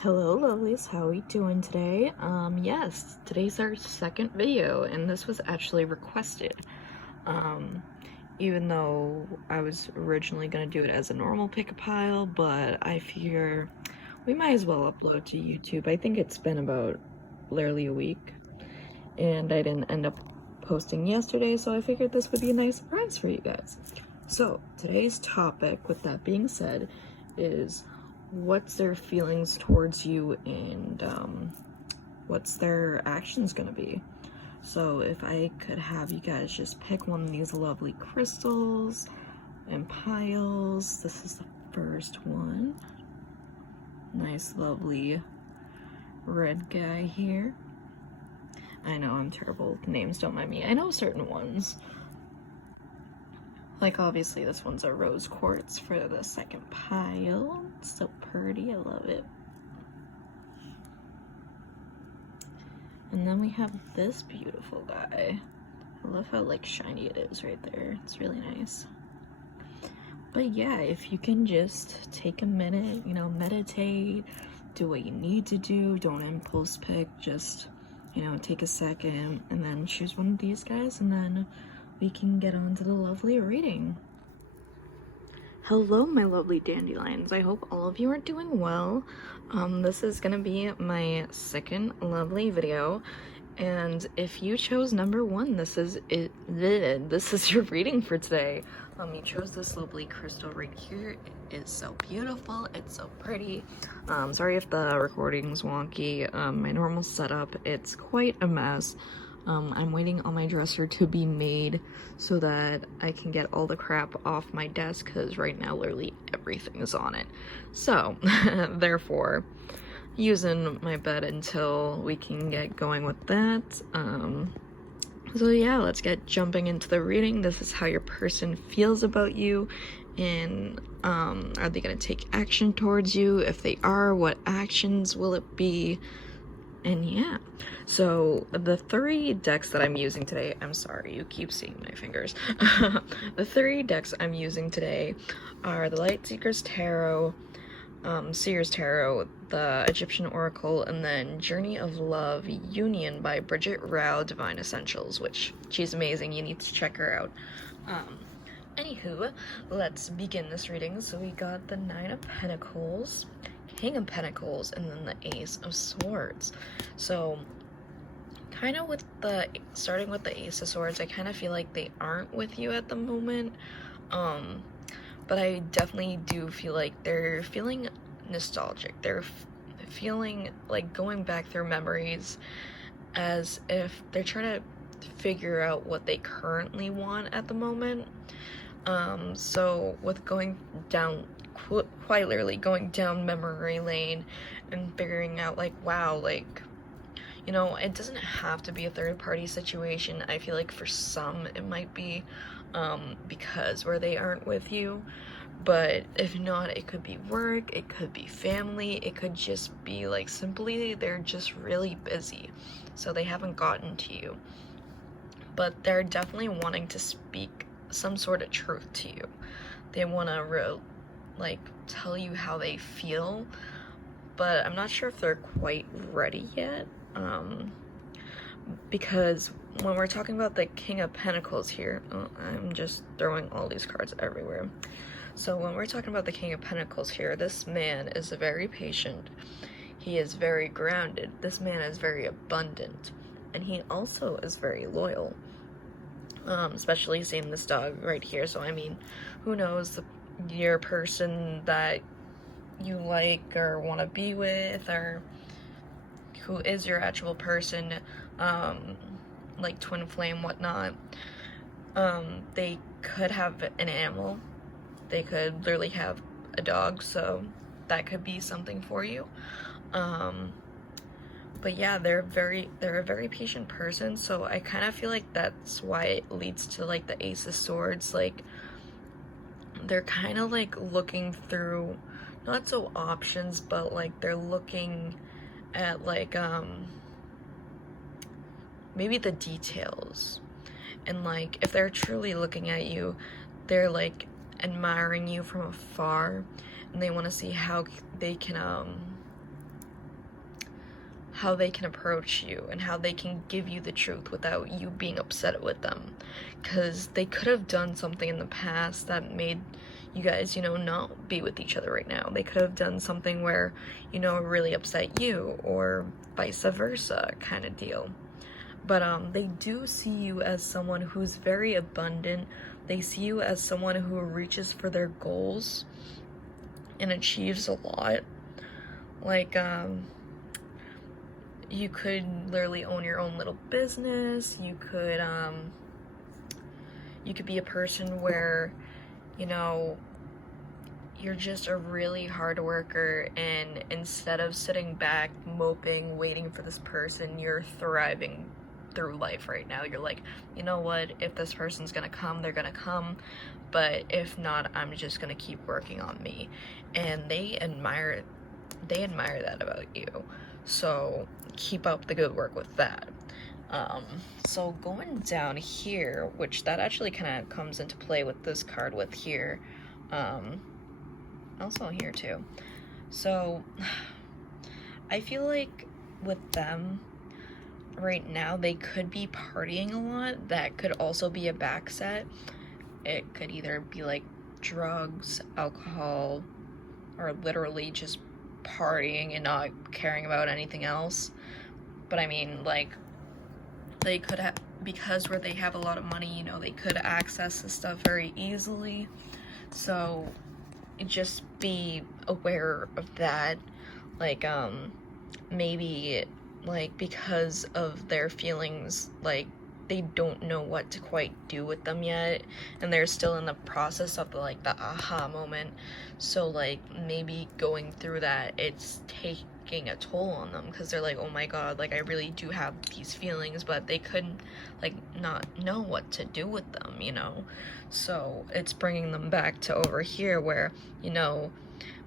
Hello lovelies, how are we doing today? Yes, today's our second video and this was actually requested. Um, Even though I was originally gonna do it as a normal pick a pile, but I figure we might as well upload to YouTube. I think it's been about literally a week and I didn't end up posting yesterday, so I figured this would be a nice surprise for you guys. So today's topic, with that being said, is what's their feelings towards you and what's their actions gonna be. So if I could have you guys just pick one of these lovely crystals and piles. This is the first one. Nice lovely red guy here. I know I'm terrible with names, don't mind me. I know certain ones. Like obviously this one's a rose quartz for the second pile. It's so pretty, I love it. And then we have this beautiful guy. I love how like shiny it is right there. It's really nice. But yeah, if you can just take a minute, you know, meditate, do what you need to do, don't impulse pick, just, you know, take a second and then choose one of these guys and then we can get on to the lovely reading. Hello, my lovely dandelions. I hope all of you are doing well. This is gonna be my second lovely video, and if you chose number one, this is it. This is your reading for today. You chose this lovely crystal right here. It is so beautiful. It's so pretty. Sorry if the recording's wonky. My normal setup, it's quite a mess. I'm waiting on my dresser to be made so that I can get all the crap off my desk, because right now literally everything is on it. So, therefore, using my bed until we can get going with that. So yeah, let's get jumping into the reading. This is how your person feels about you, and are they going to take action towards you? If they are, what actions will it be? And yeah, so the three decks that I'm using today, I'm sorry, you keep seeing my fingers. The three decks I'm using today are the Lightseekers Tarot, Seer's Tarot, the Egyptian Oracle, and then Journey of Love Union by Bridget Rao Divine Essentials, which she's amazing. You need to check her out. Anywho, let's begin this reading. So we got the Nine of Pentacles, King of Pentacles, and then the Ace of Swords. So kind of with starting with the Ace of Swords, I kind of feel like they aren't with you at the moment. But I definitely do feel like they're feeling nostalgic. They're feeling like going back through memories as if they're trying to figure out what they currently want at the moment. So with going down, quite literally going down memory lane and figuring out like, wow, like, you know, it doesn't have to be a third party situation. I feel like for some it might be, because where they aren't with you, but if not, it could be work, it could be family, it could just be like simply they're just really busy, so they haven't gotten to you, but they're definitely wanting to speak some sort of truth to you. They want to like tell you how they feel, but I'm not sure if they're quite ready yet. Because when we're talking about the King of Pentacles here, I'm just throwing all these cards everywhere. So when we're talking about the King of Pentacles here, this man is very patient. He is very grounded. This man is very abundant, and he also is very loyal. Especially seeing this dog right here. So I mean, who knows, your person that you like or want to be with, or who is your actual person, like twin flame, whatnot, they could have an animal. They could literally have a dog, so that could be something for you. But yeah, they're a very patient person, so I kind of feel like that's why it leads to like the Ace of Swords. Like they're kind of like looking through, not so options, but like they're looking at like maybe the details, and like if they're truly looking at you, they're like admiring you from afar, and they want to see how they can how they can approach you and how they can give you the truth without you being upset with them, because they could have done something in the past that made you guys, you know, not be with each other right now. They could have done something where, you know, really upset you, or vice versa kind of deal. But they do see you as someone who's very abundant. They see you as someone who reaches for their goals and achieves a lot. Like, you could literally own your own little business. You could be a person where, you know, you're just a really hard worker, and instead of sitting back, moping, waiting for this person, you're thriving through life right now. You're like, you know what, if this person's gonna come, they're gonna come, but if not, I'm just gonna keep working on me. And they admire that about you. So keep up the good work with that. So going down here, which that actually kind of comes into play with this card with here, also here too. So I feel like with them right now, they could be partying a lot. That could also be a backset. It could either be like drugs, alcohol, or literally just partying and not caring about anything else. But I mean, like, they could have, because where they have a lot of money, you know, they could access this stuff very easily. So just be aware of that. Like, maybe, like, because of their feelings, like, they don't know what to quite do with them yet, and they're still in the process of, like, the aha moment. So, like, maybe going through that, it's taking a toll on them, because they're like, oh my god, like, I really do have these feelings, but they couldn't, like, not know what to do with them, you know? So it's bringing them back to over here where, you know,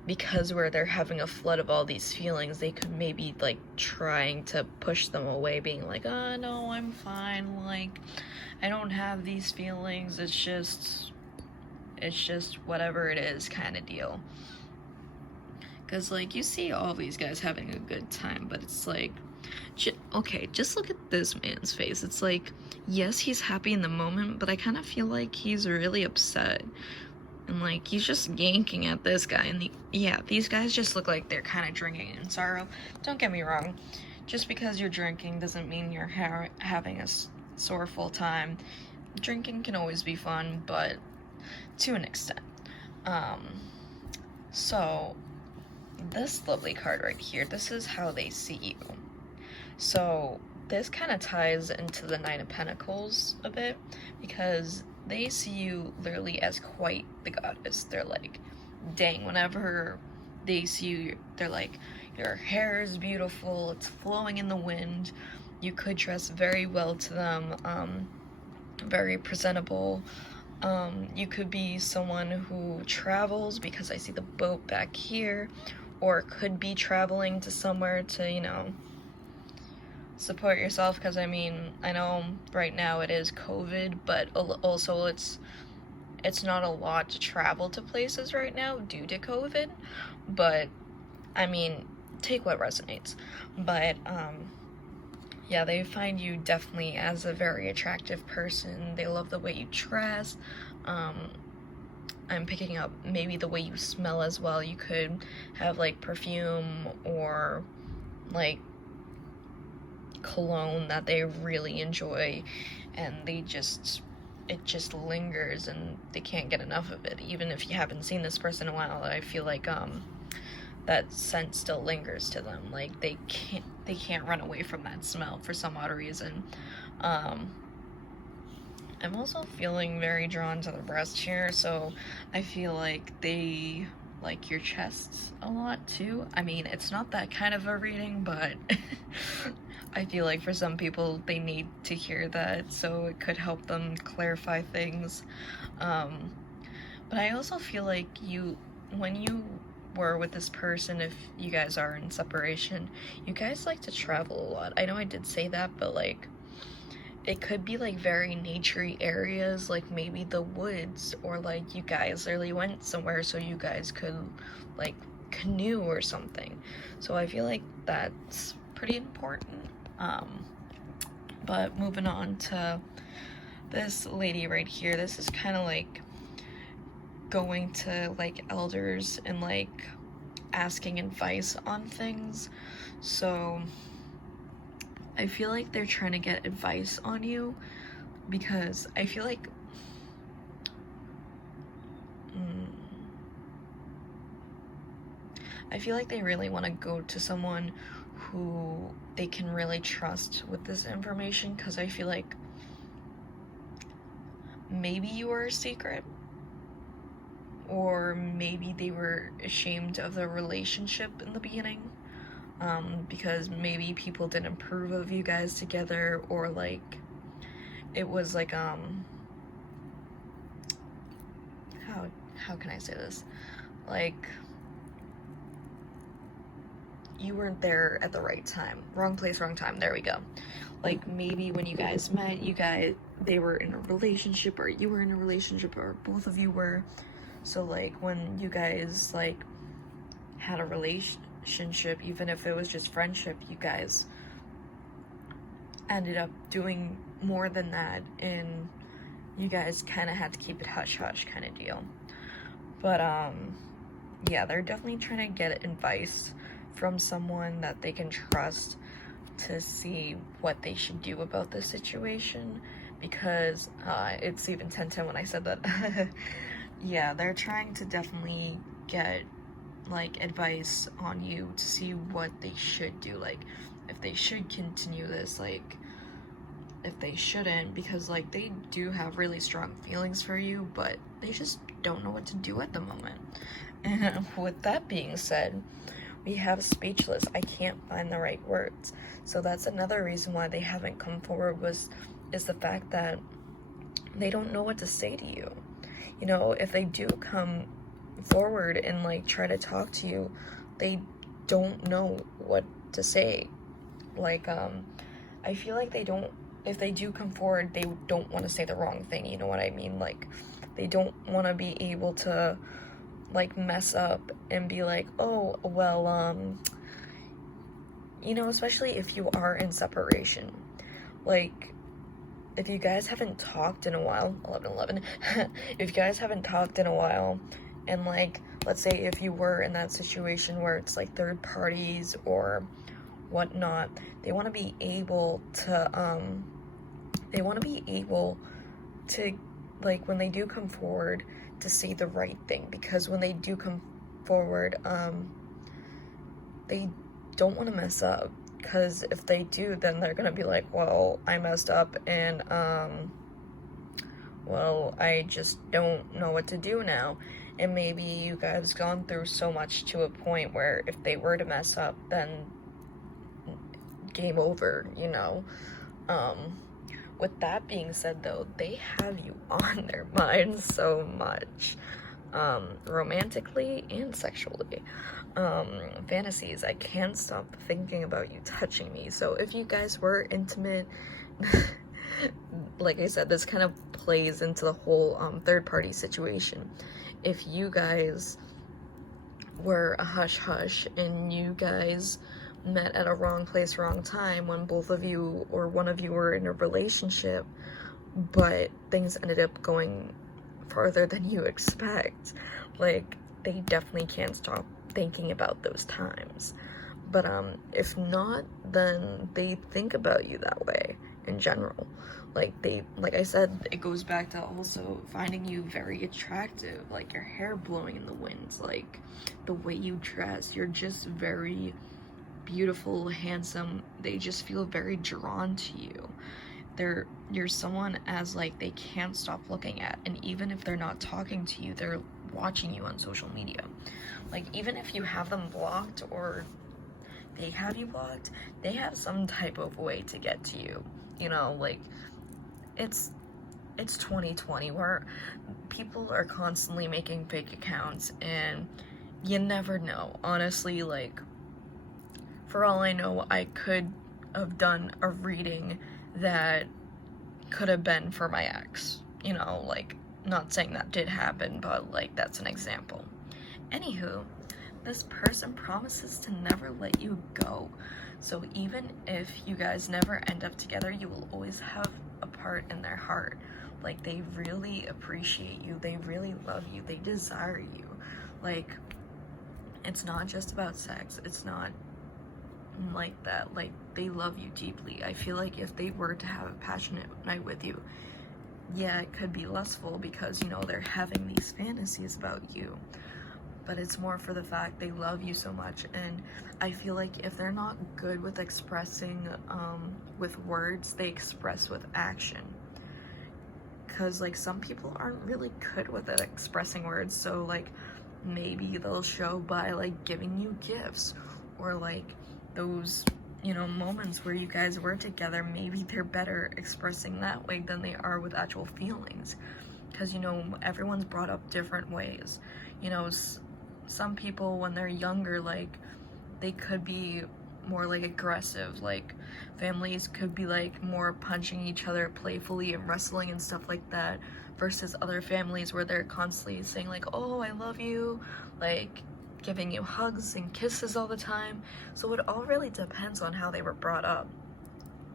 because where they're having a flood of all these feelings, they could maybe, like, trying to push them away, being like, oh no, I'm fine, like, I don't have these feelings, it's just whatever it is kind of deal. Because, like, you see all these guys having a good time, but it's like, okay, just look at this man's face. It's like, yes, he's happy in the moment, but I kind of feel like he's really upset. And, like, he's just yanking at this guy. And, yeah, these guys just look like they're kind of drinking in sorrow. Don't get me wrong. Just because you're drinking doesn't mean you're having a sorrowful time. Drinking can always be fun, but to an extent. So this lovely card right here, this is how they see you. So this kind of ties into the Nine of Pentacles a bit, because they see you literally as quite the goddess. They're like, dang, whenever they see you, they're like, your hair is beautiful, it's flowing in the wind, you could dress very well to them, very presentable. You could be someone who travels, because I see the boat back here, or could be traveling to somewhere to, you know, support yourself, because I mean, I know right now it is COVID, but also it's not a lot to travel to places right now due to COVID, but I mean, take what resonates. But yeah, they find you definitely as a very attractive person. They love the way you dress. I'm picking up maybe the way you smell as well. You could have, like, perfume or, like, cologne that they really enjoy, and it just lingers, and they can't get enough of it. Even if you haven't seen this person in a while, I feel like that scent still lingers to them. Like, they can't run away from that smell for some odd reason. I'm also feeling very drawn to the breast here, so I feel like they like your chests a lot too. I mean, it's not that kind of a reading, but I feel like for some people they need to hear that, so it could help them clarify things. But I also feel like when you were with this person, if you guys are in separation, you guys like to travel a lot. I know I did say that, but, like, it could be, like, very naturey areas, like maybe the woods, or, like, you guys literally went somewhere so you guys could, like, canoe or something. So I feel like that's pretty important. But moving on to this lady right here, this is kind of like going to like elders and like asking advice on things. So I feel like they're trying to get advice on you because I feel like they really want to go to someone who they can really trust with this information, because I feel like maybe you were a secret, or maybe they were ashamed of the relationship in the beginning, because maybe people didn't approve of you guys together, or like it was like how can I say this, like you weren't there at the right time. Wrong place, wrong time. There we go. Like maybe when you guys met, they were in a relationship, or you were in a relationship, or both of you were. So like when you guys like had a relationship, even if it was just friendship, you guys ended up doing more than that, and you guys kind of had to keep it hush hush kind of deal. But yeah, they're definitely trying to get advice from someone that they can trust to see what they should do about this situation, because it's even 10:10 when I said that. Yeah, they're trying to definitely get like advice on you to see what they should do, like if they should continue this, like if they shouldn't, because like they do have really strong feelings for you, but they just don't know what to do at the moment. And with that being said, we have speechless. I can't find the right words. So that's another reason why they haven't come forward, is the fact that they don't know what to say to you. You know, if they do come forward and like try to talk to you, they don't know what to say. Like I feel like if they do come forward, they don't want to say the wrong thing, you know what I mean? Like they don't want to be able to like mess up and be like, oh well, you know, especially if you are in separation. Like if you guys haven't talked in a while, 11 if you guys haven't talked in a while, and like let's say if you were in that situation where it's like third parties or whatnot, they want to be able to like when they do come forward to say the right thing, because when they do come forward, they don't want to mess up, because if they do, then they're gonna be like, well, I messed up, and well, I just don't know what to do now. And maybe you guys gone through so much to a point where if they were to mess up, then game over, you know. With that being said, though, they have you on their minds so much, romantically and sexually. Fantasies, I can't stop thinking about you touching me. So if you guys were intimate, like I said, this kind of plays into the whole third party situation. If you guys were a hush hush and you guys met at a wrong place, wrong time, when both of you or one of you were in a relationship, but things ended up going farther than you expect, like they definitely can't stop thinking about those times. But if not, then they think about you that way in general. Like I said, it goes back to also finding you very attractive, like your hair blowing in the wind, like the way you dress, you're just very beautiful, handsome. They just feel very drawn to you. You're someone as like they can't stop looking at, and even if they're not talking to you, they're watching you on social media. Like even if you have them blocked or they have you blocked, they have some type of way to get to you. You know, like it's 2020 where people are constantly making fake accounts, and you never know. Honestly, like for all I know, I could have done a reading that could have been for my ex, you know, like not saying that did happen, but like that's an example. Anywho, this person promises to never let you go. So even if you guys never end up together, you will always have a part in their heart. Like, they really appreciate you, they really love you, they desire you. Like, it's not just about sex, it's not like that. Like, they love you deeply. I feel like if they were to have a passionate night with you, yeah, it could be lustful because, you know, they're having these fantasies about you, but it's more for the fact they love you so much. And I feel like if they're not good with expressing with words, they express with action. Because, like, some people aren't really good with it, expressing words, so, like, maybe they'll show by, like, giving you gifts, or, like, those, you know, moments where you guys were together, maybe they're better expressing that way than they are with actual feelings. Because, you know, everyone's brought up different ways. You know, some people, when they're younger, like, they could be more, like, aggressive. Like, families could be, like, more punching each other playfully and wrestling and stuff like that, versus other families where they're constantly saying, like, oh, I love you, like, giving you hugs and kisses all the time. So it all really depends on how they were brought up.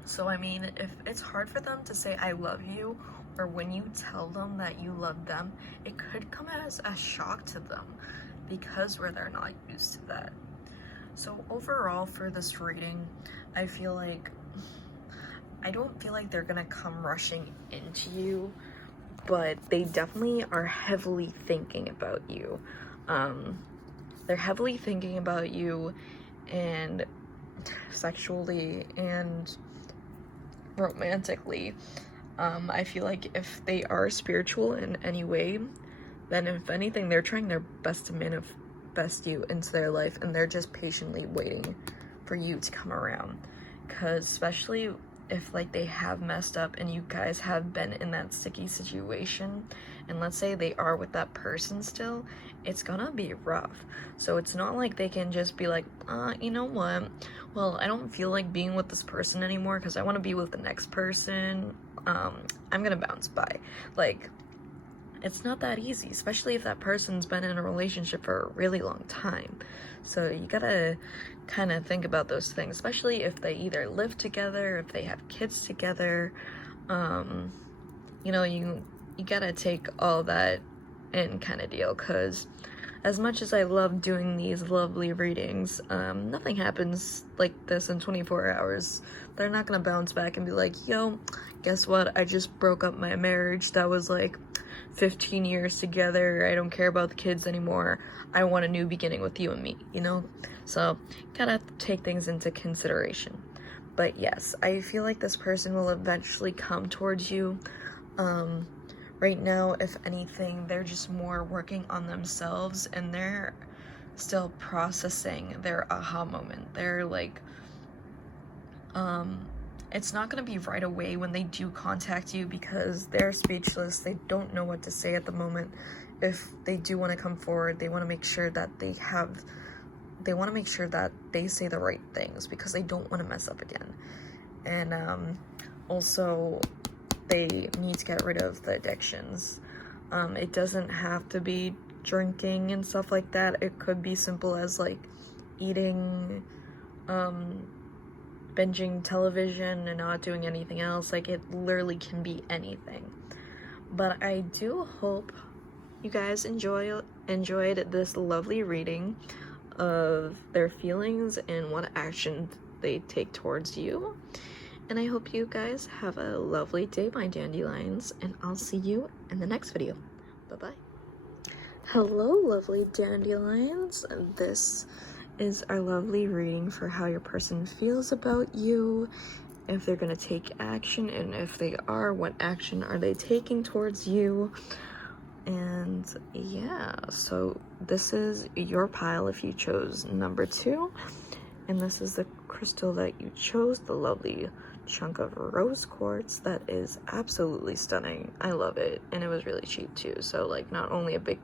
So, I mean, if it's hard for them to say I love you, or when you tell them that you love them, it could come as a shock to them because they're not used to that. So overall for this reading, I don't feel like they're gonna come rushing into you, but they definitely are heavily thinking about you. They're heavily thinking about you, and sexually and romantically. I feel like if they are spiritual in any way, then if anything, they're trying their best to manifest you into their life, and they're just patiently waiting for you to come around. Because especially if, like, they have messed up and you guys have been in that sticky situation, and let's say they are with that person still, it's gonna be rough. So it's not like they can just be like, you know what, well, I don't feel like being with this person anymore because I want to be with the next person, I'm gonna bounce by. Like, it's not that easy, especially if that person's been in a relationship for a really long time. So you gotta kind of think about those things, especially if they either live together, if they have kids together. You know, you gotta take all that in, kind of deal, because as much as I love doing these lovely readings, nothing happens like this in 24 hours. They're not gonna bounce back and be like, yo, guess what, I just broke up my marriage that was like 15 years together, I don't care about the kids anymore, I want a new beginning with you and me, you know? So gotta take things into consideration. But yes, I feel like this person will eventually come towards you. Right now, if anything, they're just more working on themselves, and they're still processing their aha moment. They're like, it's not going to be right away when they do contact you, because they're speechless. They don't know what to say at the moment. If they do want to come forward, they want to make sure that they say the right things, because they don't want to mess up again. And also, they need to get rid of the addictions. It doesn't have to be drinking and stuff like that. It could be simple as, like, eating, binging television and not doing anything else. Like, it literally can be anything. But I do hope you guys enjoyed this lovely reading of their feelings and what action they take towards you. And I hope you guys have a lovely day, my dandelions, and I'll see you in the next video. Bye-bye. Hello, lovely dandelions. This is our lovely reading for how your person feels about you, if they're going to take action, and if they are, what action are they taking towards you. And yeah, so this is your pile if you chose number 2, and this is the crystal that you chose, the lovely chunk of rose quartz that is absolutely stunning. I love it, and it was really cheap too. So, like, not only a big,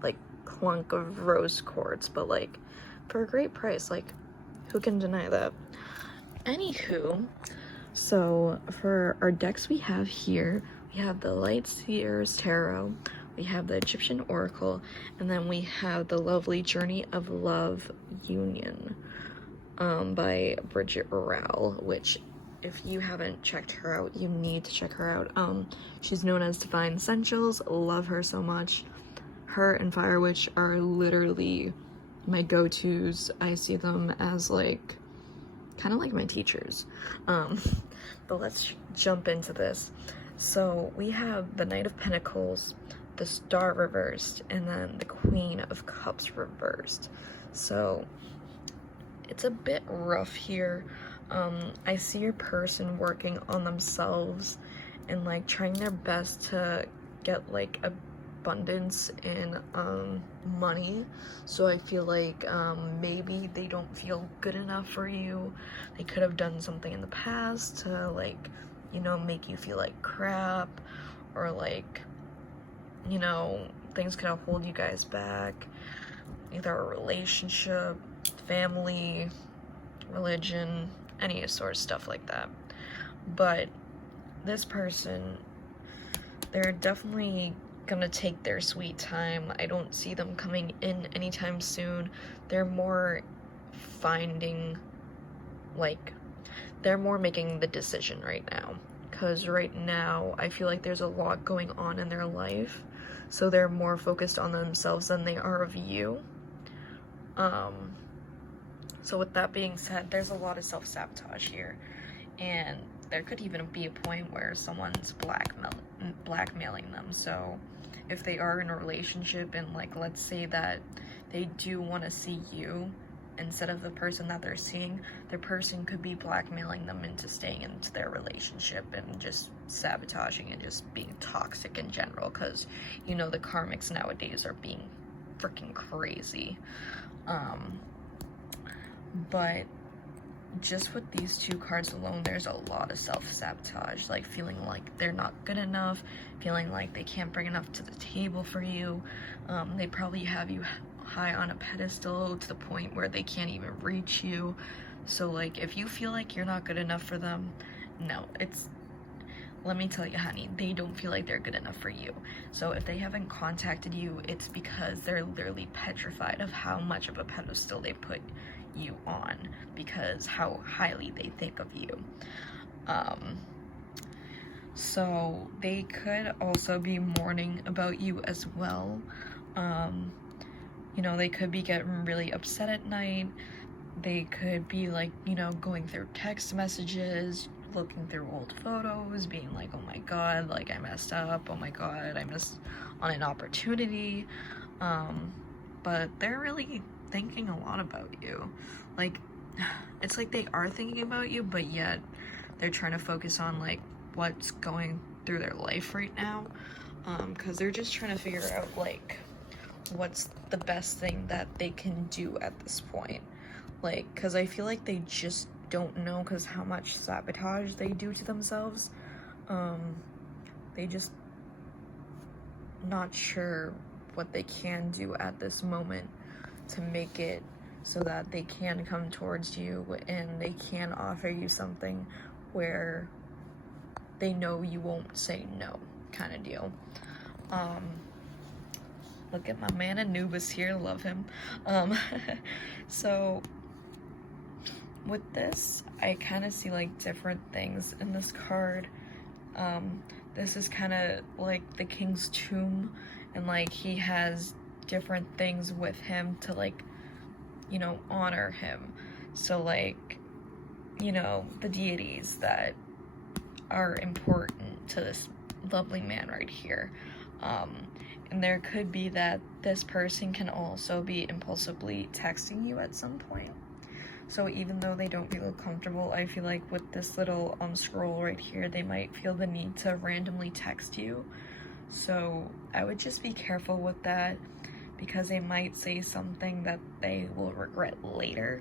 like, clunk of rose quartz, but, like, for a great price. Like, who can deny that? Anywho, so for our decks we have here, we have the Light Seers Tarot, we have the Egyptian Oracle, and then we have the lovely Journey of Love Union by Bridget Rowell, which if you haven't checked her out, you need to check her out. She's known as Divine Essentials. Love her so much. Her and Fire Witch are literally my go-tos. I see them as like kind of like my teachers. But let's jump into this. So we have the Knight of Pentacles, the Star reversed, and then the Queen of Cups reversed. So it's a bit rough here. I see your person working on themselves and like trying their best to get like abundance in money. So I feel like maybe they don't feel good enough for you. They could have done something in the past to like, you know, make you feel like crap, or like, you know, things could have hold you guys back. Either a relationship, family, religion, any sort of stuff like that. But this person, they're definitely gonna take their sweet time. I don't see them coming in anytime soon. They're more finding, like, they're more making the decision right now. Because right now, I feel like there's a lot going on in their life. So they're more focused on themselves than they are of you. So with that being said, there's a lot of self-sabotage here, and there could even be a point where someone's blackmailing them. So if they are in a relationship and like, let's say that they do want to see you instead of the person that they're seeing, their person could be blackmailing them into staying into their relationship and just sabotaging and just being toxic in general, because you know the karmics nowadays are being freaking crazy. But just with these two cards alone, there's a lot of self-sabotage, like feeling like they're not good enough, feeling like they can't bring enough to the table for you. They probably have you high on a pedestal to the point where they can't even reach you. So like, if you feel like you're not good enough for them, no, let me tell you, honey, they don't feel like they're good enough for you. So if they haven't contacted you, it's because they're literally petrified of how much of a pedestal they put you on, because how highly they think of you. So they could also be mourning about you as well. You know, they could be getting really upset at night. They could be like, you know, going through text messages, looking through old photos, being like, oh my god, like I messed up, oh my god, I missed on an opportunity. But they're really thinking a lot about you. Like, it's like they are thinking about you, but yet they're trying to focus on like what's going through their life right now, because they're just trying to figure out like what's the best thing that they can do at this point. Like, because I feel like they just don't know, because how much sabotage they do to themselves. They just not sure what they can do at this moment to make it so that they can come towards you and they can offer you something where they know you won't say no, kind of deal. Look at my man Anubis here, love him. So with this, I kind of see like different things in this card. This is kind of like the King's Tomb, and like he has different things with him to like, you know, honor him. So like, you know, the deities that are important to this lovely man right here. And there could be that this person can also be impulsively texting you at some point. So even though they don't feel comfortable, I feel like with this little scroll right here, they might feel the need to randomly text you. So I would just be careful with that, because they might say something that they will regret later,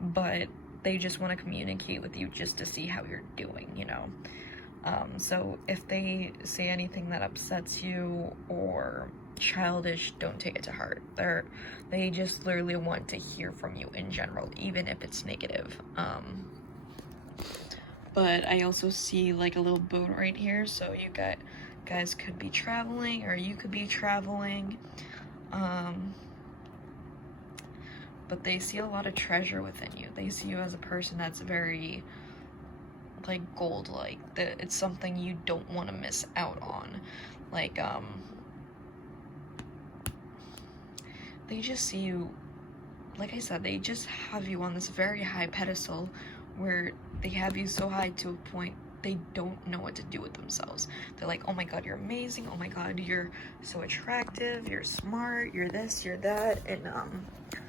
but they just want to communicate with you just to see how you're doing, you know. So if they say anything that upsets you or childish, don't take it to heart. They just literally want to hear from you in general, even if it's negative. But I also see like a little boat right here, so you guys could be traveling, or you could be traveling, but they see a lot of treasure within you. They see you as a person that's very, like, gold-like, that it's something you don't want to miss out on. Like, they just see you, like I said, they just have you on this very high pedestal where they have you so high to a point they don't know what to do with themselves. They're like, oh my god, you're amazing, oh my god, you're so attractive, you're smart, you're this, you're that, and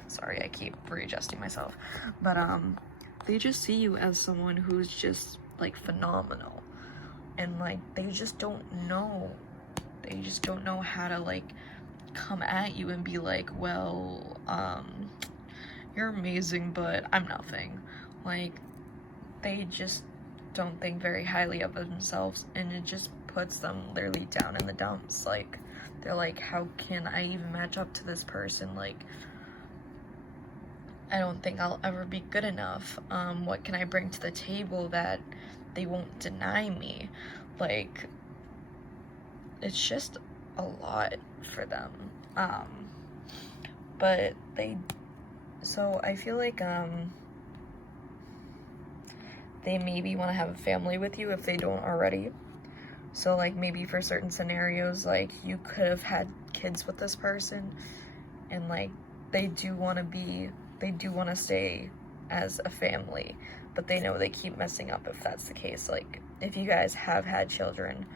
sorry, I keep readjusting myself, but they just see you as someone who's just, like, phenomenal, and, like, they just don't know how to, like, come at you and be like, well, you're amazing, but I'm nothing. Like, they just don't think very highly of themselves, and it just puts them literally down in the dumps. Like, they're like, how can I even match up to this person? Like, I don't think I'll ever be good enough. What can I bring to the table that they won't deny me? Like, it's just a lot for them. But so I feel like, they maybe want to have a family with you if they don't already. So, like, maybe for certain scenarios, like, you could have had kids with this person, and, like, they do want to stay as a family, but they know they keep messing up if that's the case. Like, if you guys have had children,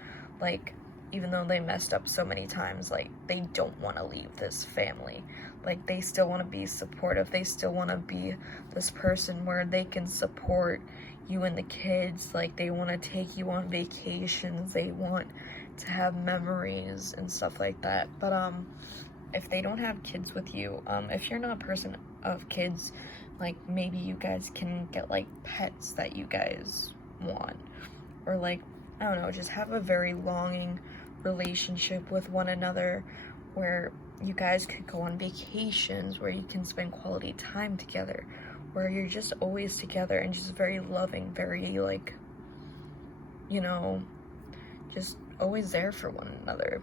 like, even though they messed up so many times, like, they don't want to leave this family. Like, they still want to be supportive. They still want to be this person where they can support you and the kids. Like, they want to take you on vacations. They want to have memories and stuff like that. But if they don't have kids with you, if you're not a person of kids, like, maybe you guys can get, like, pets that you guys want, or, like, I don't know, just have a very longing relationship with one another where you guys could go on vacations, where you can spend quality time together, where you're just always together and just very loving, very, like, you know, just always there for one another.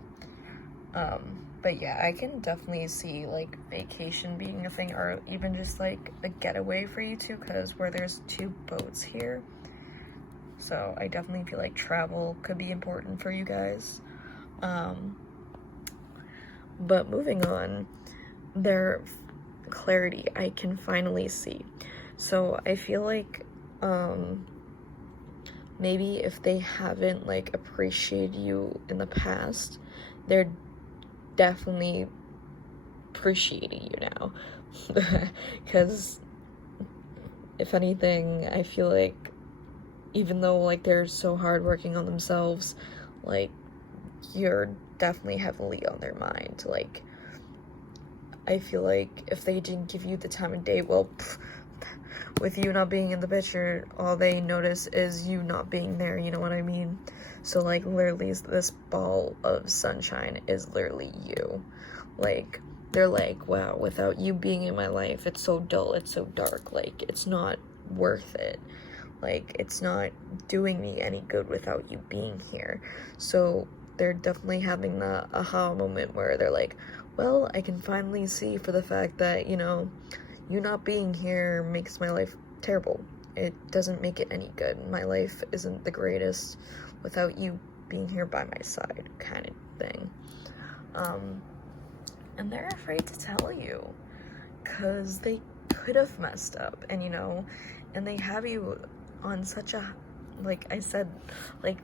But yeah, I can definitely see, like, vacation being a thing, or even just, like, a getaway for you two, because where there's 2 boats here, so I definitely feel like travel could be important for you guys. But moving on, their clarity I can finally see. So I feel like, maybe if they haven't, like, appreciated you in the past, they're definitely appreciating you now. Because if anything, I feel like even though, like, they're so hard working on themselves, like, you're definitely heavily on their mind. Like, I feel like if they didn't give you the time of day, well, with you not being in the picture, all they notice is you not being there, you know what I mean? So, like, literally, this ball of sunshine is literally you. Like, they're like, wow, without you being in my life, it's so dull, it's so dark, like, it's not worth it. Like, it's not doing me any good without you being here. So they're definitely having the aha moment where they're like, well, I can finally see for the fact that, you know, you not being here makes my life terrible. It doesn't make it any good. My life isn't the greatest without you being here by my side, kind of thing. And they're afraid to tell you because they could have messed up, and, you know, and they have you on such a, like I said, like,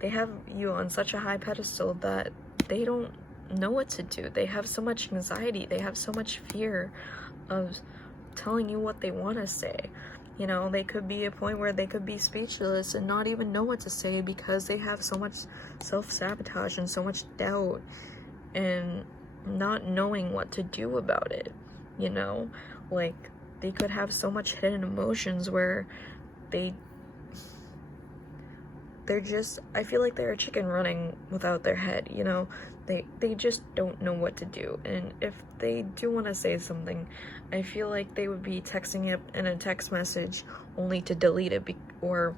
they have you on such a high pedestal that they don't know what to do. They have so much anxiety, they have so much fear of telling you what they want to say. You know, they could be a point where they could be speechless and not even know what to say because they have so much self-sabotage and so much doubt and not knowing what to do about it, you know? Like, they could have so much hidden emotions where they're just, I feel like they're a chicken running without their head, you know? They just don't know what to do. And if they do want to say something, I feel like they would be texting it in a text message only to delete it, or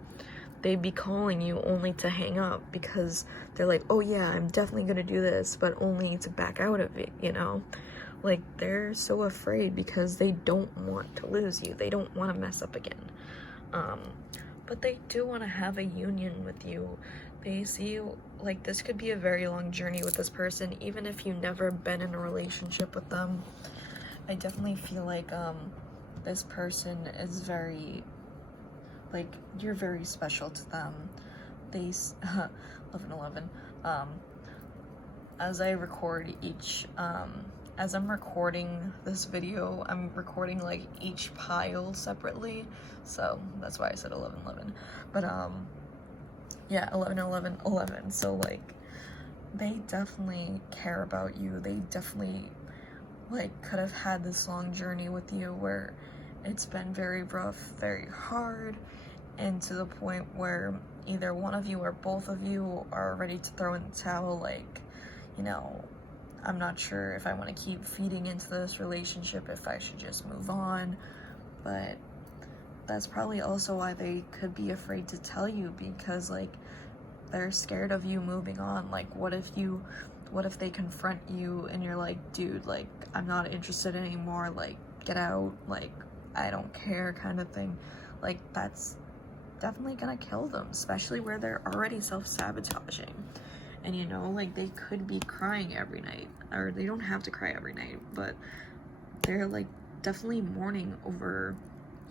they'd be calling you only to hang up because they're like, oh yeah, I'm definitely gonna do this, but only to back out of it, you know? Like, they're so afraid because they don't want to lose you. They don't want to mess up again. But they do want to have a union with you. They see you, like, this could be a very long journey with this person, even if you've never been in a relationship with them. I definitely feel like, this person is very, like, you're very special to them. They, 11:11, as I record each, as I'm recording this video, I'm recording like each pile separately, so that's why I said 11:11. But yeah, 11:11:11. So like, they definitely care about you. They definitely like could have had this long journey with you where it's been very rough, very hard, and to the point where either one of you or both of you are ready to throw in the towel. Like, you know, I'm not sure if I want to keep feeding into this relationship, if I should just move on, but that's probably also why they could be afraid to tell you, because like, they're scared of you moving on. Like, what if they confront you and you're like, dude, like, I'm not interested anymore, like, get out, like, I don't care, kind of thing. Like, that's definitely gonna kill them, especially where they're already self-sabotaging. And you know, like, they could be crying every night, or they don't have to cry every night, but they're like definitely mourning over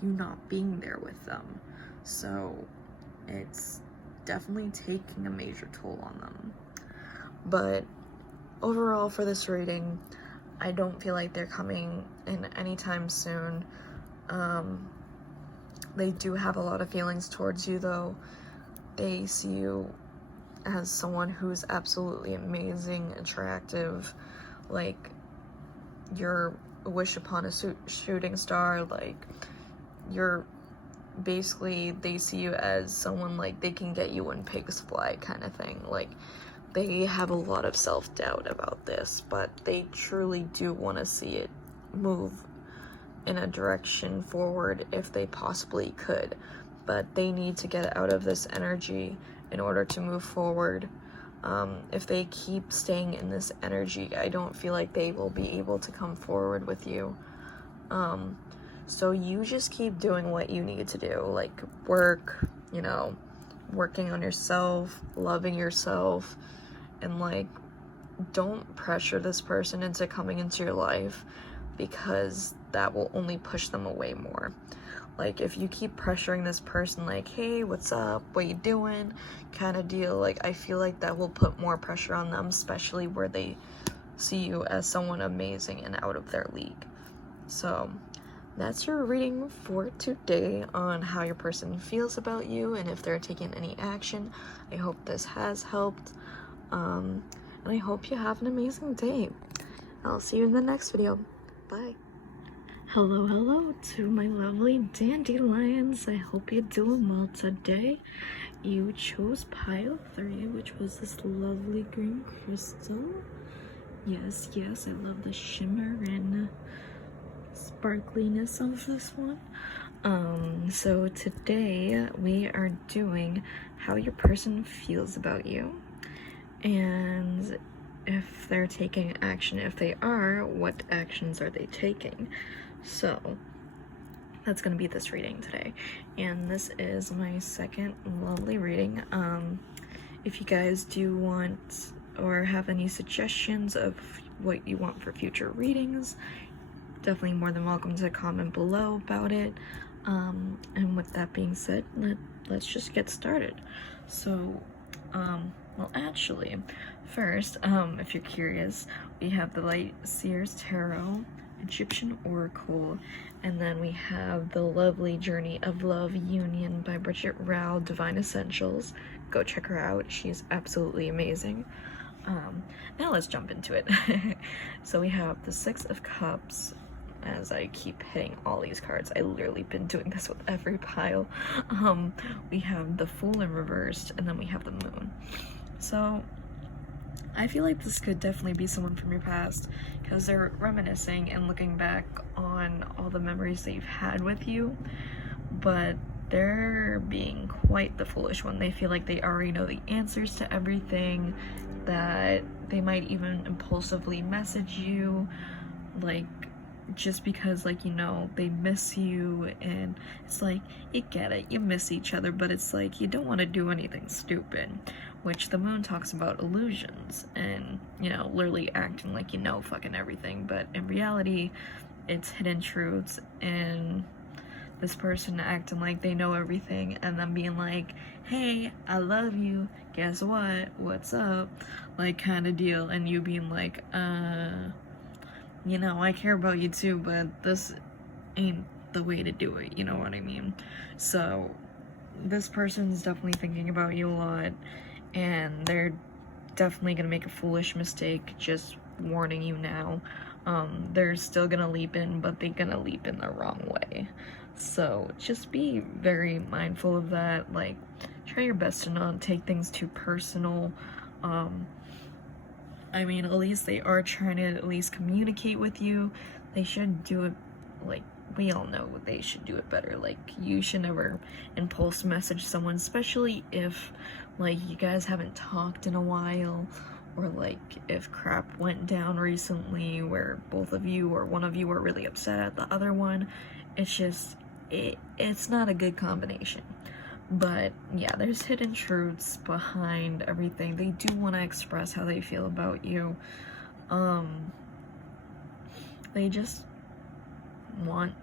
you not being there with them. So it's definitely taking a major toll on them. But overall, for this reading, I don't feel like they're coming in anytime soon. They do have a lot of feelings towards you, though. They see you as someone who's absolutely amazing, attractive, like, you're a wish upon a shooting star. Like, you're basically, they see you as someone like they can get you when pigs fly, kind of thing. Like, they have a lot of self-doubt about this, but they truly do want to see it move in a direction forward if they possibly could, but they need to get out of this energy in order to move forward. If they keep staying in this energy, I don't feel like they will be able to come forward with you. So you just keep doing what you need to do, like work, you know, working on yourself, loving yourself, and like, don't pressure this person into coming into your life, because that will only push them away more. Like, if you keep pressuring this person, like, hey, what's up, what you doing, kind of deal, like, I feel like that will put more pressure on them, especially where they see you as someone amazing and out of their league. So that's your reading for today on how your person feels about you and if they're taking any action. I hope this has helped, and I hope you have an amazing day. I'll see you in the next video. Bye. Hello to my lovely dandelions. I hope you're doing well today. You chose pile 3, which was this lovely green crystal. Yes, I love the shimmer and sparkliness of this one. So today we are doing how your person feels about you, and if they're taking action. If they are, what actions are they taking? So that's gonna be this reading today, and this is my second lovely reading. If you guys do want or have any suggestions of what you want for future readings, definitely more than welcome to comment below about it. And with that being said, let's just get started. So well, actually, first, if you're curious, we have the Light Seers Tarot, Egyptian Oracle, and then we have the lovely Journey of Love Union by Bridget Rao, Divine Essentials. Go check her out. She's absolutely amazing. Now let's jump into it. So we have the Six of Cups, as I keep hitting all these cards. I literally been doing this with every pile. We have the Fool in reversed, and then we have the Moon. So I feel like this could definitely be someone from your past, because they're reminiscing and looking back on all the memories that you've had with you, but they're being quite the foolish one. They feel like they already know the answers to everything, that they might even impulsively message you, like, just because, like, you know, they miss you, and it's like, you get it, you miss each other, but it's like, you don't want to do anything stupid, which the moon talks about illusions, and, you know, literally acting like you know fucking everything, but in reality, it's hidden truths, and this person acting like they know everything, and then being like, hey, I love you, guess what, what's up, like, kind of deal, and you being like, you know, I care about you too, but this ain't the way to do it, you know what I mean? So, this person's definitely thinking about you a lot, and they're definitely gonna make a foolish mistake, just warning you now. They're still gonna leap in, but they're gonna leap in the wrong way. So, just be very mindful of that, like, try your best to not take things too personal. I mean, at least they are trying to at least communicate with you. They should do it, like, we all know they should do it better. Like, you should never impulse message someone, especially if, like, you guys haven't talked in a while, or, like, if crap went down recently where both of you or one of you were really upset at the other one. It's just, it's not a good combination. But yeah, there's hidden truths behind everything. They do want to express how they feel about you. They just want,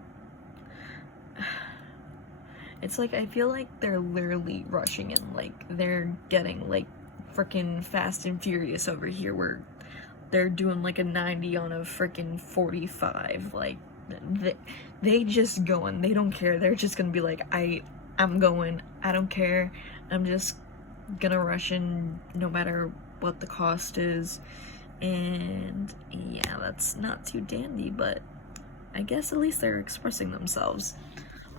it's like, I feel like they're literally rushing in, like, they're getting, like, freaking Fast and Furious over here, where they're doing, like, a 90 on a freaking 45, like, they just going, they don't care, they're just gonna be like, I'm going, I don't care, I'm just gonna rush in no matter what the cost is. And yeah, that's not too dandy, but I guess at least they're expressing themselves.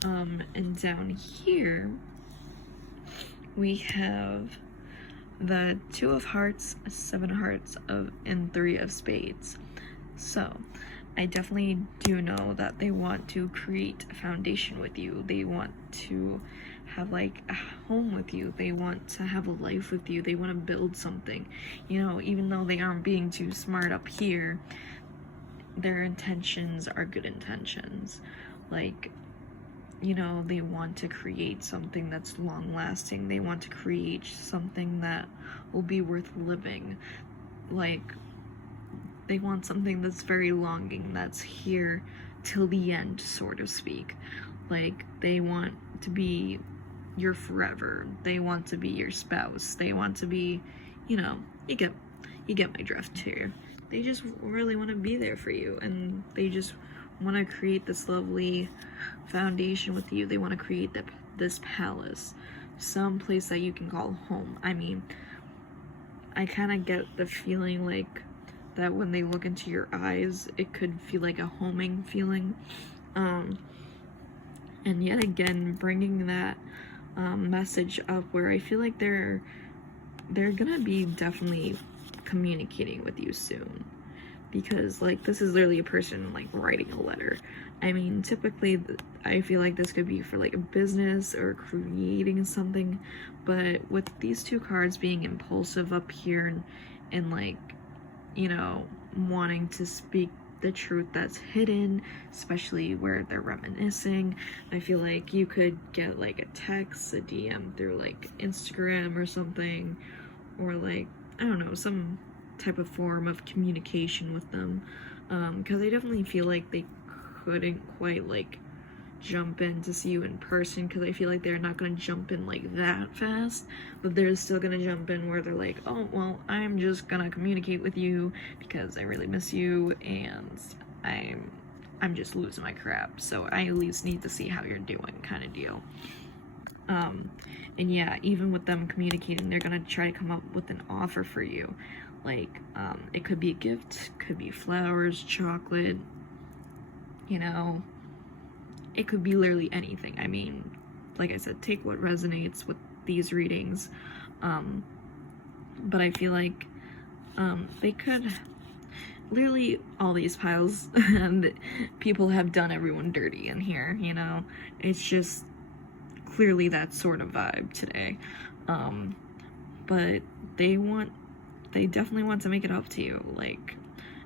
And down here we have the 2 of Hearts, 7 of Hearts, and 3 of Spades. So I definitely do know that they want to create a foundation with you. They want to have, like, a home with you. They want to have a life with you. They want to build something. You know, even though they aren't being too smart up here, their intentions are good intentions. Like, you know, they want to create something that's long-lasting. They want to create something that will be worth living. Like, they want something that's very longing, that's here till the end, so to speak. Like, they want to be your forever. They want to be your spouse. They want to be, you know, you get my drift here. They just really want to be there for you, and they just want to create this lovely foundation with you. They want to create this palace, some place that you can call home. I mean, I kind of get the feeling like that when they look into your eyes, it could feel like a homing feeling. And yet again, bringing that message up, where I feel like they're gonna be definitely communicating with you soon, because, like, this is literally a person, like, writing a letter. I mean, typically I feel like this could be for, like, a business or creating something, but with these 2 cards being impulsive up here, and like, you know, wanting to speak the truth that's hidden, especially where they're reminiscing, I feel like you could get, like, a text, a DM through, like, Instagram or something, or, like, I don't know, some type of form of communication with them, because I definitely feel like they couldn't quite, like, jump in to see you in person, because I feel like they're not going to jump in like that fast, but they're still going to jump in where they're like, oh, well, I'm just going to communicate with you because I really miss you, and I'm just losing my crap, so I at least need to see how you're doing, kind of deal. And yeah, even with them communicating, they're gonna try to come up with an offer for you. Like, it could be a gift, could be flowers, chocolate, you know, it could be literally anything. I mean, like I said, take what resonates with these readings. But I feel like they could, literally all these piles, and people have done everyone dirty in here, you know? It's just clearly that sort of vibe today. But they definitely want to make it up to you. Like,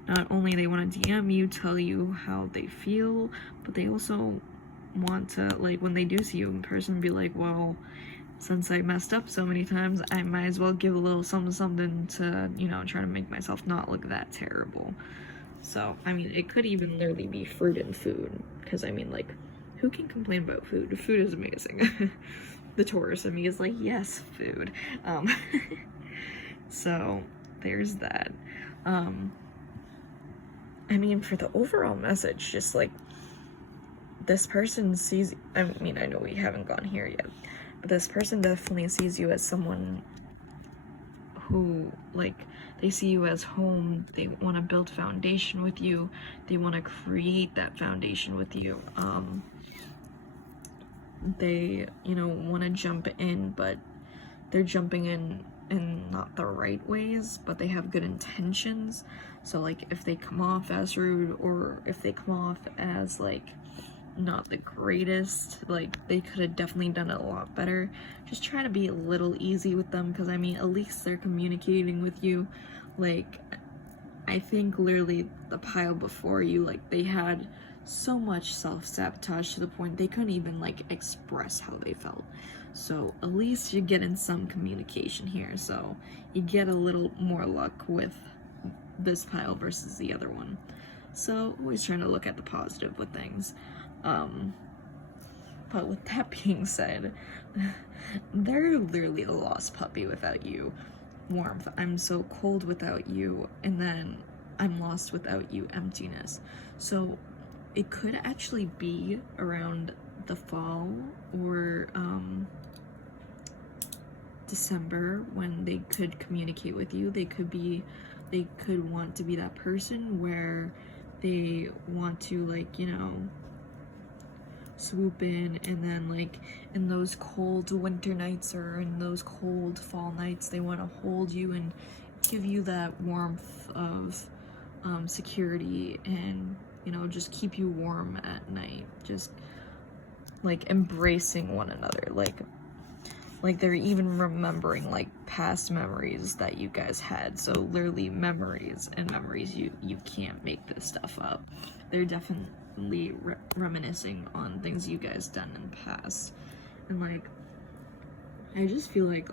not only they want to DM you, tell you how they feel, but they also want to, like, when they do see you in person, be like, well, since I messed up so many times, I might as well give a little something to, you know, try to make myself not look that terrible. So, I mean, it could even literally be fruit and food, because, I mean, like, who can complain about food? Food is amazing. The Taurus in me is like, yes, food. So, there's that. I mean, for the overall message, just, like, this person sees, I mean, I know we haven't gone here yet, but this person definitely sees you as someone who, like, they see you as home. They want to build foundation with you. They want to create that foundation with you. They, you know, want to jump in, but they're jumping in not the right ways, but they have good intentions. So, like, if they come off as rude, or if they come off as, like, not the greatest, like, they could have definitely done it a lot better. Just try to be a little easy with them, because, I mean, at least they're communicating with you. Like, I think literally the pile before you, like, they had so much self-sabotage to the point they couldn't even, like, express how they felt. So at least you're getting some communication here, so you get a little more luck with this pile versus the other one. So always trying to look at the positive with things. But with that being said, they're literally a lost puppy without you. Warmth. I'm so cold without you, and then I'm lost without you. Emptiness. So it could actually be around the fall or December when they could communicate with you. They could want to be that person where they want to, like, you know, swoop in, and then, like, in those cold winter nights or in those cold fall nights, they want to hold you and give you that warmth of security, and, you know, just keep you warm at night. Just, like, embracing one another, like they're even remembering, like, past memories that you guys had. So literally memories, and memories, you can't make this stuff up. They're definitely reminiscing on things you guys done in the past. And, like, I just feel like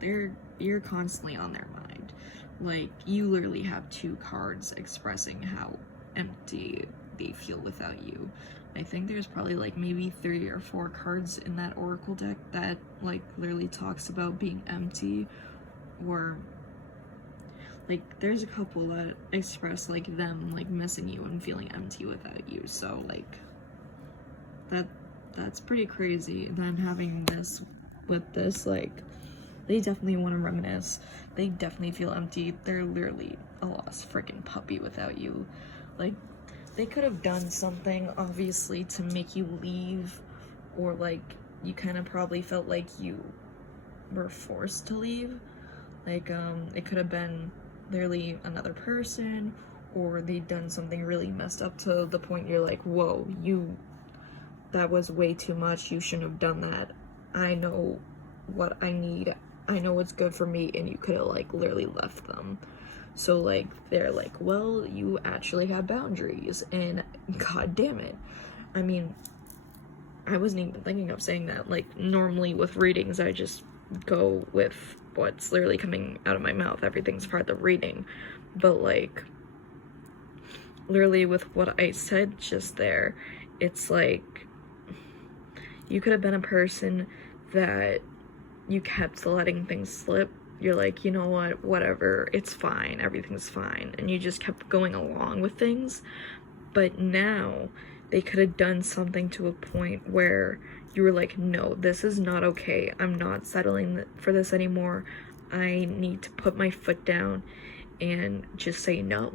you're constantly on their mind. Like, you literally have 2 cards expressing how empty they feel without you. I think there's probably, like, maybe 3 or 4 cards in that oracle deck that, like, literally talks about being empty, or, like, there's a couple that express, like, them, like, missing you and feeling empty without you. So, like, that's pretty crazy. And then having this with this, like, they definitely want to reminisce. They definitely feel empty. They're literally a lost freaking puppy without you. Like, they could have done something, obviously, to make you leave, or, like, you kind of probably felt like you were forced to leave. Like, it could have been literally another person, or they'd done something really messed up to the point you're like, whoa, that was way too much, you shouldn't have done that. I know what I need, I know what's good for me, and you could have, like, literally left them. So, like, they're like, well, you actually have boundaries, and god damn it. I mean, I wasn't even thinking of saying that. Like, normally with readings, I just go with what's literally coming out of my mouth. Everything's part of the reading. But, like, literally with what I said just there, it's like, you could have been a person that you kept letting things slip. You're like, you know what, whatever, it's fine, everything's fine, and you just kept going along with things. But now they could have done something to a point where you were like, no, this is not okay, I'm not settling for this anymore, I need to put my foot down and just say no.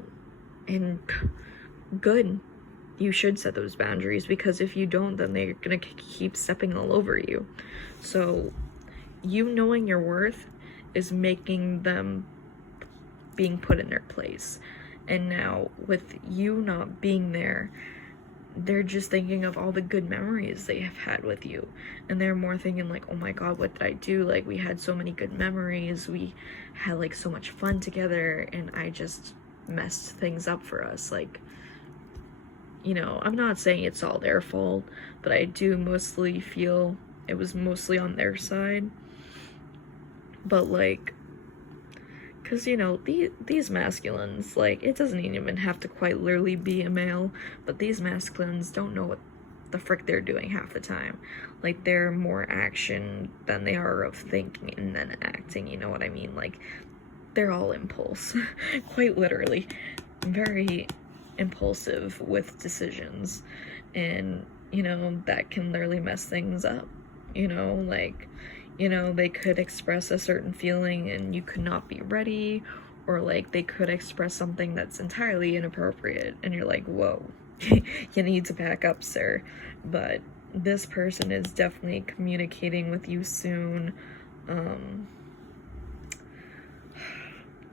And good, you should set those boundaries, because if you don't, then they're gonna keep stepping all over you. So you knowing your worth is making them being put in their place. And now with you not being there, they're just thinking of all the good memories they have had with you, and they're more thinking like, oh my god, what did I do? Like, we had so many good memories, we had like so much fun together, and I just messed things up for us. Like, you know, I'm not saying it's all their fault, but I do mostly feel it was mostly on their side. But like, because, you know, these masculines, like, it doesn't even have to quite literally be a male, but these masculines don't know what the frick they're doing half the time. Like, they're more action than they are of thinking and then acting, you know what I mean? Like, they're all impulse, quite literally. Very impulsive with decisions, and, you know, that can literally mess things up, you know, like, you know, they could express a certain feeling and you could not be ready, or like they could express something that's entirely inappropriate and you're like, whoa, you need to back up, sir. But this person is definitely communicating with you soon.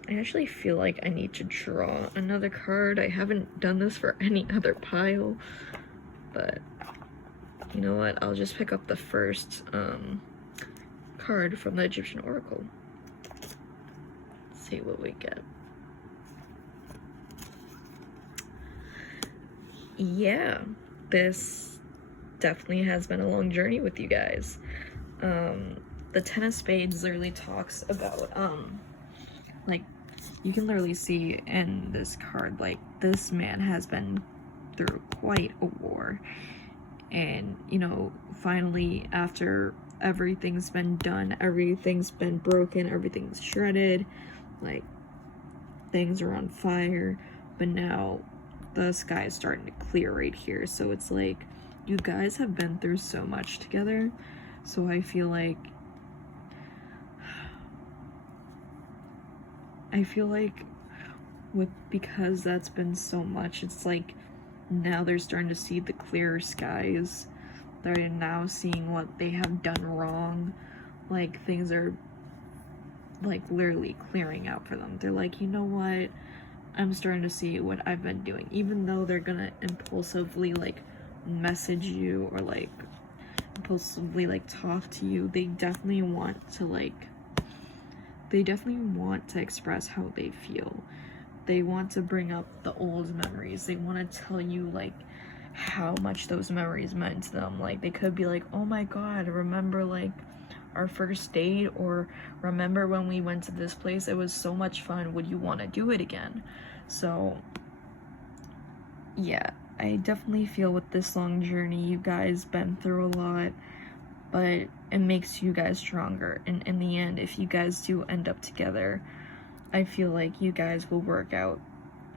I actually feel like I need to draw another card. I haven't done this for any other pile, but you know what, I'll just pick up the first card from the Egyptian Oracle. Let's see what we get. Yeah, this definitely has been a long journey with you guys. The Ten of Spades literally talks about, like, you can literally see in this card, like, this man has been through quite a war. And, you know, finally, after everything's been done, everything's been broken, everything's shredded, like, things are on fire, but now the sky is starting to clear right here. So it's like, you guys have been through so much together. So I feel like because that's been so much, it's like now they're starting to see the clearer skies. They're now seeing what they have done wrong. Like, things are like literally clearing out for them. They're like, you know what, I'm starting to see what I've been doing. Even though they're gonna impulsively like message you or like impulsively like talk to you, they definitely want to express how they feel. They want to bring up the old memories. They want to tell you like how much those memories meant to them. Like, they could be like, oh my god, remember like our first date, or remember when we went to this place, it was so much fun, would you want to do it again? So yeah, I definitely feel with this long journey, you guys been through a lot, but it makes you guys stronger. And in the end, if you guys do end up together, I feel like you guys will work out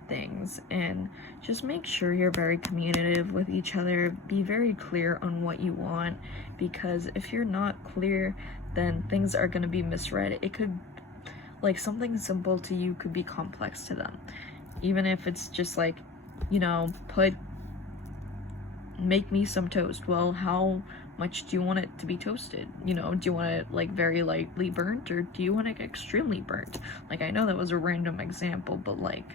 things. And just make sure you're very communicative with each other. Be very clear on what you want, because if you're not clear, then things are going to be misread. It could, like, something simple to you could be complex to them. Even if it's just like, you know, make me some toast. Well, how much do you want it to be toasted? You know, do you want it like very lightly burnt, or do you want it extremely burnt? Like, I know that was a random example, but like,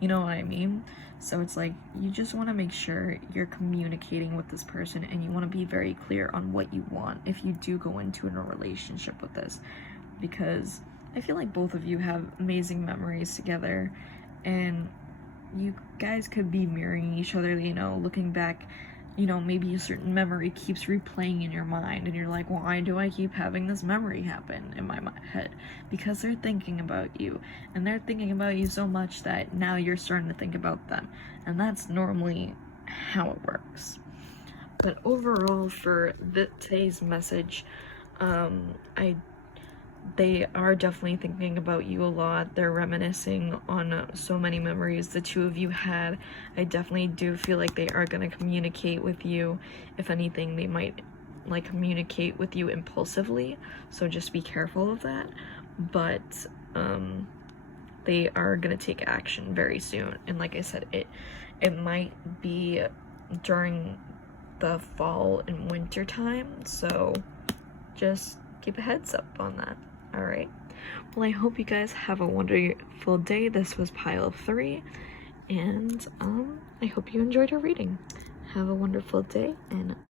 you know what I mean? So it's like, you just want to make sure you're communicating with this person, and you want to be very clear on what you want if you do go into a relationship with this, because I feel like both of you have amazing memories together, and you guys could be mirroring each other, you know, looking back, you know, maybe a certain memory keeps replaying in your mind, and you're like, why do I keep having this memory happen in my head? Because they're thinking about you, and they're thinking about you so much that now you're starting to think about them, and that's normally how it works. But overall, for today's message, they are definitely thinking about you a lot. They're reminiscing on so many memories the two of you had. I definitely do feel like they are going to communicate with you. If anything, they might like communicate with you impulsively, so just be careful of that. But they are going to take action very soon, and like I said, it might be during the fall and winter time, so just keep a heads up on that. Alright, well, I hope you guys have a wonderful day. This was pile 3, and I hope you enjoyed your reading. have a wonderful day, and